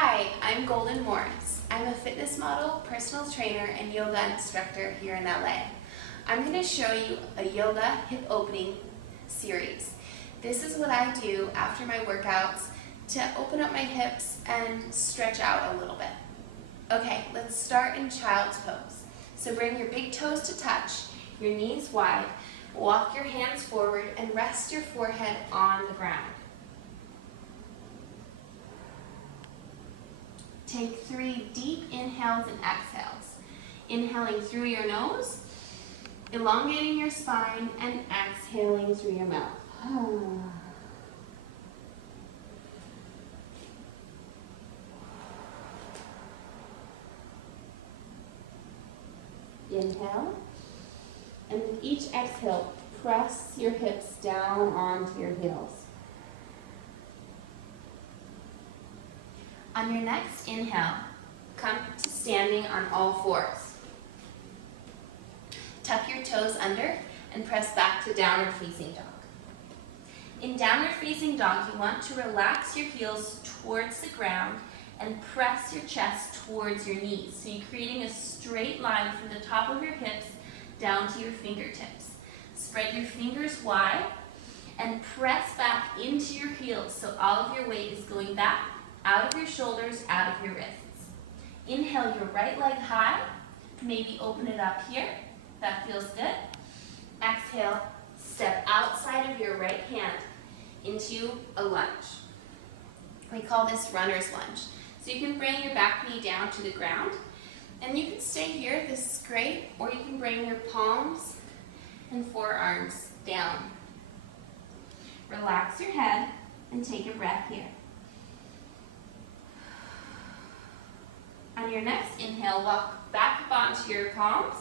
Hi, I'm Golden Morris. I'm a fitness model, personal trainer, and yoga instructor here in LA. I'm going to show you a yoga hip opening series. This is what I do after my workouts to open up my hips and stretch out a little bit. Okay, let's start in child's pose. So bring your big toes to touch, your knees wide, walk your hands forward, and rest your forehead on the ground. Take 3 deep inhales and exhales. Inhaling through your nose, elongating your spine, and exhaling through your mouth. Inhale, and with each exhale, press your hips down onto your heels. On your next inhale, come to standing on all fours. Tuck your toes under and press back to downward facing dog. In downward facing dog, you want to relax your heels towards the ground and press your chest towards your knees. So you're creating a straight line from the top of your hips down to your fingertips. Spread your fingers wide and press back into your heels so all of your weight is going back out of your shoulders, out of your wrists. Inhale your right leg high, maybe open it up here. That feels good. Exhale, step outside of your right hand into a lunge. We call this runner's lunge. So you can bring your back knee down to the ground, and you can stay here, this is great, or you can bring your palms and forearms down. Relax your head and take a breath here. On your next inhale, walk back up onto your palms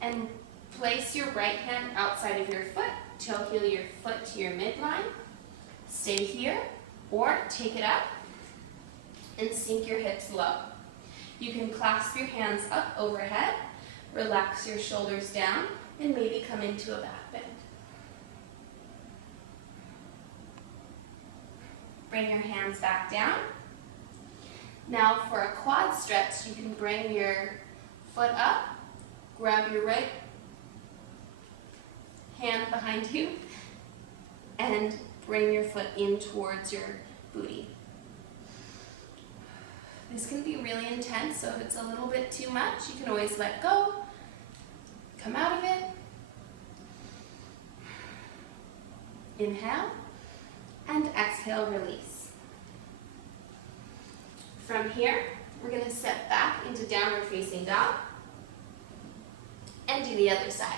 and place your right hand outside of your foot. Toe heel your foot to your midline. Stay here or take it up and sink your hips low. You can clasp your hands up overhead, relax your shoulders down, and maybe come into a back bend. Bring your hands back down. Now for a quad stretch, you can bring your foot up, grab your right hand behind you, and bring your foot in towards your booty. This can be really intense, so if it's a little bit too much, you can always let go, come out of it. Inhale, and exhale, release. From here, we're going to step back into downward facing dog and do the other side.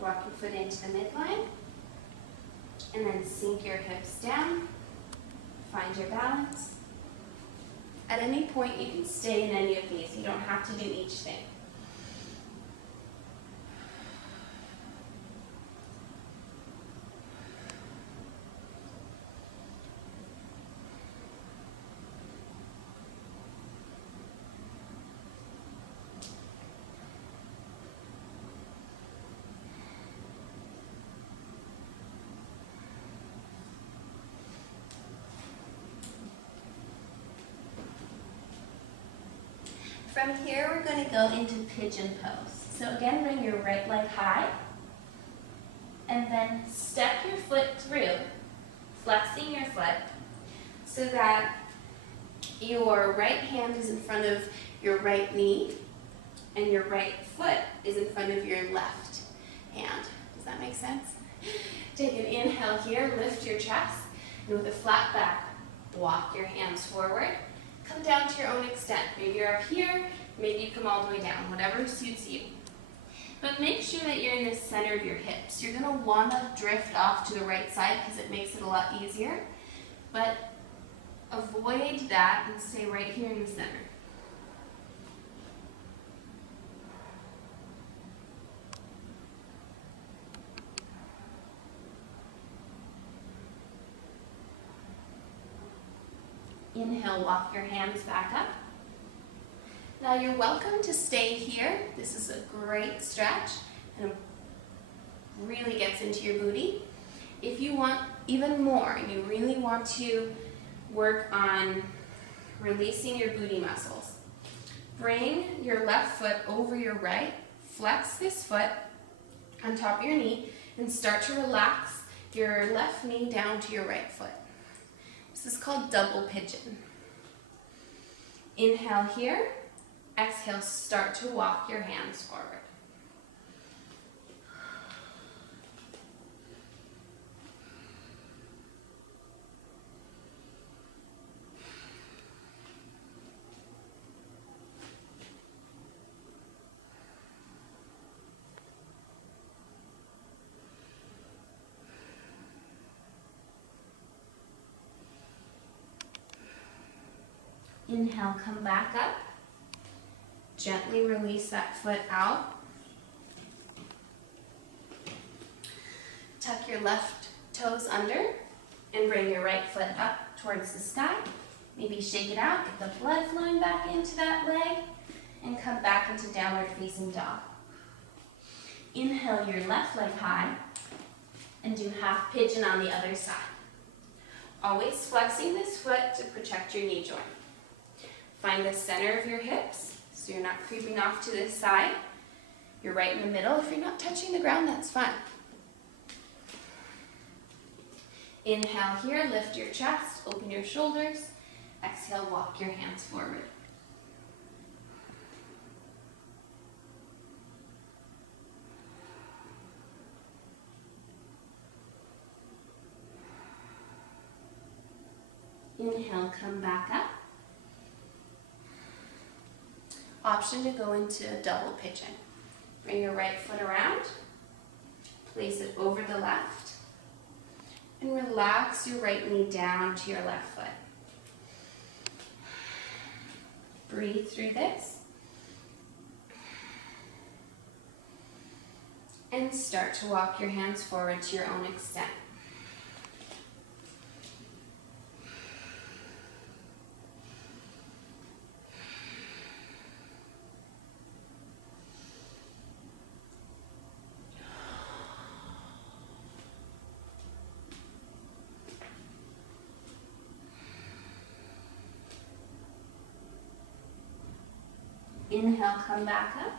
Walk your foot into the midline. And then sink your hips down, find your balance. At any point, you can stay in any of these. You don't have to do each thing. From here, we're going to go into pigeon pose. So again, bring your right leg high, and then step your foot through, flexing your foot, so that your right hand is in front of your right knee, and your right foot is in front of your left hand. Does that make sense? Take an inhale here, lift your chest, and with a flat back, walk your hands forward. Come down to your own extent. Maybe you're up here, maybe you come all the way down, whatever suits you. But make sure that you're in the center of your hips. You're going to want to drift off to the right side because it makes it a lot easier. But avoid that and stay right here in the center. Inhale, walk your hands back up. Now you're welcome to stay here. This is a great stretch and really gets into your booty. If you want even more, you really want to work on releasing your booty muscles. Bring your left foot over your right, flex this foot on top of your knee, and start to relax your left knee down to your right foot. This is called double pigeon. Inhale here, exhale, start to walk your hands forward. Inhale, come back up. Gently release that foot out. Tuck your left toes under and bring your right foot up towards the sky. Maybe shake it out, get the blood flowing back into that leg, and come back into downward facing dog. Inhale your left leg high and do half pigeon on the other side. Always flexing this foot to protect your knee joint. Find the center of your hips so you're not creeping off to this side. You're right in the middle. If you're not touching the ground, that's fine. Inhale here, lift your chest, open your shoulders. Exhale, walk your hands forward. Inhale, come back up. Option to go into a double pigeon. Bring your right foot around, place it over the left, and relax your right knee down to your left foot. Breathe through this. And start to walk your hands forward to your own extent. Inhale, come back up.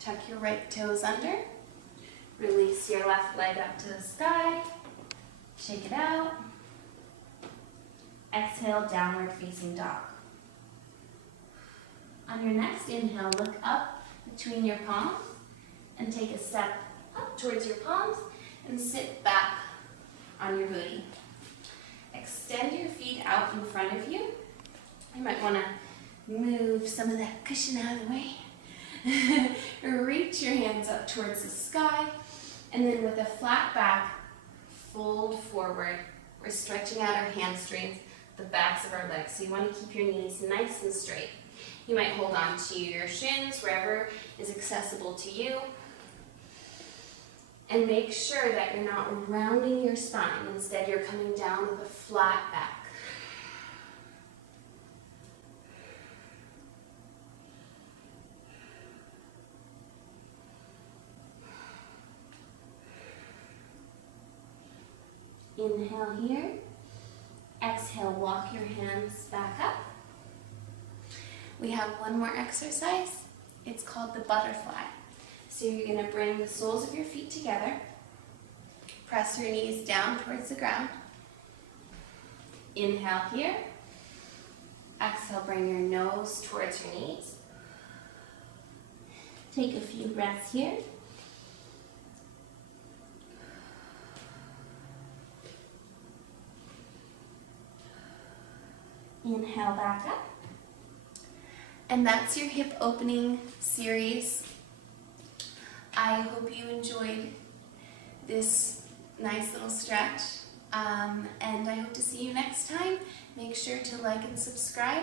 Tuck your right toes under. Release your left leg up to the sky. Shake it out. Exhale, downward facing dog. On your next inhale, look up between your palms and take a step up towards your palms and sit back on your booty. Extend your feet out in front of you. You might want to move some of that cushion out of the way. Reach your hands up towards the sky, and then with a flat back, fold forward. We're stretching out our hamstrings, the backs of our legs, so you want to keep your knees nice and straight. You might hold on to your shins, wherever is accessible to you. And make sure that you're not rounding your spine. Instead, you're coming down with a flat back. Inhale here. Exhale, walk your hands back up. We have one more exercise. It's called the butterfly. So you're going to bring the soles of your feet together. Press your knees down towards the ground. Inhale here. Exhale, bring your nose towards your knees. Take a few breaths here. Inhale back up. And that's your hip opening series. I hope you enjoyed this nice little stretch, and I hope to see you next time. Make sure to like and subscribe,